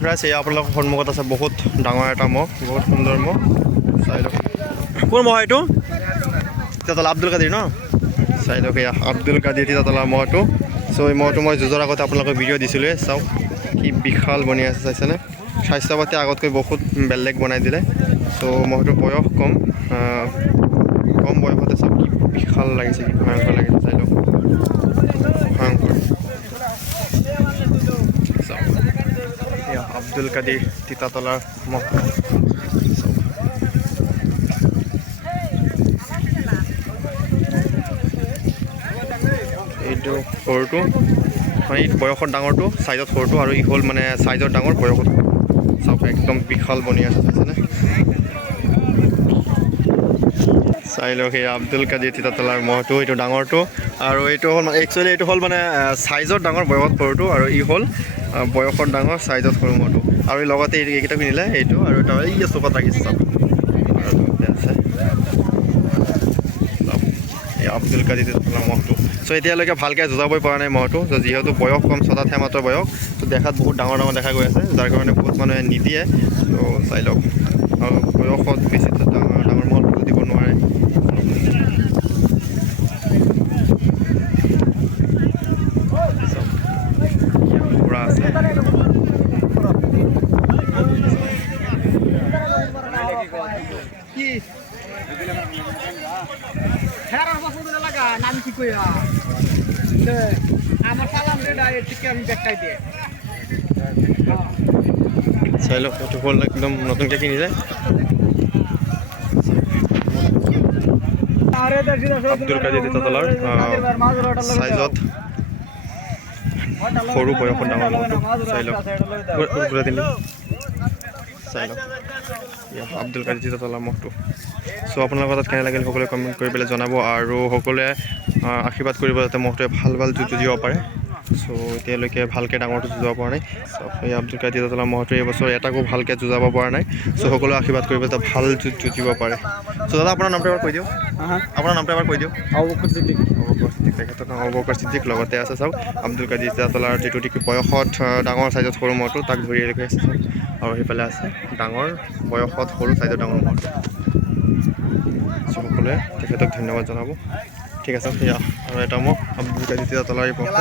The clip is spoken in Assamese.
ৰাইজ এয়া আপোনালোকৰ সন্মুখত আছে বহুত ডাঙৰ এটা মহ, বহুত সুন্দৰ মহ। চাই লওক কোন মহ এইটো? তিতাতলা আব্দুল কাদিৰ ন? চাই লওক এয়া আব্দুল কাদিৰ তিতাতলা মহটো। চ' এই মহটো মই যুঁজৰ আগতে আপোনালোকক ভিডিঅ' দিছিলোঁ। চাওক কি বিশাল বনি আছে চাইছেনে? স্বাস্থ্য পাতি আগতকৈ বহুত বেলেগ বনাই দিলে। চ' মহটোৰ বয়স কম বয়সতে চাওক কি বিশাল লাগিছে, কি ভয়ংকৰ লাগিছে। চাই লওক ভয়ংকৰ। চাওক এয়া আব্দুল কাদিৰ তিতাতলাৰ মহ। এইটো সৰুটো মানে ই বয়সত ডাঙৰটো, চাইজত সৰুটো, আৰু ই হ'ল মানে চাইজত ডাঙৰ বয়সত। চাওক একদম বিশাল বনি আছে চাইছেনে? চাই লওক সেই আব্দুল কাদিৰ তিতাতলাৰ মহটো, এইটো ডাঙৰটো, আৰু এইটো হ'ল মানে একচুৱেলি এইটো হ'ল মানে চাইজত ডাঙৰ বয়সত সৰুটো, আৰু ই হ'ল বয়সত ডাঙৰ চাইজত সৰু মহটো। আৰু লগতে এইকেইটা কিনিলে এইটো, আৰু এটা এই চুকত ৰাখিছে চাওক আছে এই আব্দুল কাদিৰ তিতাতলাৰ মহটো। চ' এতিয়ালৈকে ভালকৈ যুঁজাবই পৰা নাই মহটো, যিহেতু বয়স কম, 6টা মাত্ৰ বয়স। ত' দেখাত বহুত ডাঙৰ ডাঙৰ দেখা গৈ আছে, যাৰ কাৰণে বহুত মানুহে নিদিয়ে। ত' চাই লওক আৰু বয়সত বেছি ডাঙৰ মহ দিব নোৱাৰে। পুৰা আছে চাই লওক এইটো হ'ল একদম নতুনকৈ কিনিছে আব্দুল কাদিৰ তিতাতলাৰ চাইজত সৰু বয়সত ডাঙৰ মহটো। চাই লওক চাই লওক আব্দুল কাদিৰ তিতাতলাৰ মহটো। চ' আপোনালোকৰ তাত কেনে লাগিল সকলোৱে কমেণ্ট কৰি পেলাই জনাব, আৰু সকলোৱে আশীৰ্বাদ কৰিব যাতে মহটোৱে ভাল যুঁজিব পাৰে। চ' এতিয়ালৈকে ভালকৈ ডাঙৰটো যুঁজাব পৰা নাই। এই আব্দুল কাদিৰ তিতাতলাৰ মহটোৱে এইবছৰ এটাকো ভালকৈ যুঁজাব পৰা নাই। চ' সকলোৱে আশীৰ্বাদ কৰিব যাতে ভাল যুঁজিব পাৰে। চ' দাদা আপোনাৰ নামটো এবাৰ কৈ দিয়ক। আপোনাৰ নামটো এবাৰ কৈ দিয়ক। অবুবকৰ সিদ্দিক, তেখেতৰ নাম অবুবকৰ সিদ্দিক। লগতে আছে চাওক আব্দুল কাদিৰ তিতাতলাৰ যিটো বয়সত ডাঙৰ চাইজত সৰু মহটো, তাক ধৰি ৰাখি আছে চাওক। আৰু সেইফালে আছে ডাঙৰ বয়সত সৰু চাইজৰ ডাঙৰ মহটো। সকলোৱে তেখেতক ধন্যবাদ জনাব। ঠিক আছে, সেয়া আৰু এটা মহ আব্দুল কাদিৰ তিতাতলাৰ এই মহটো।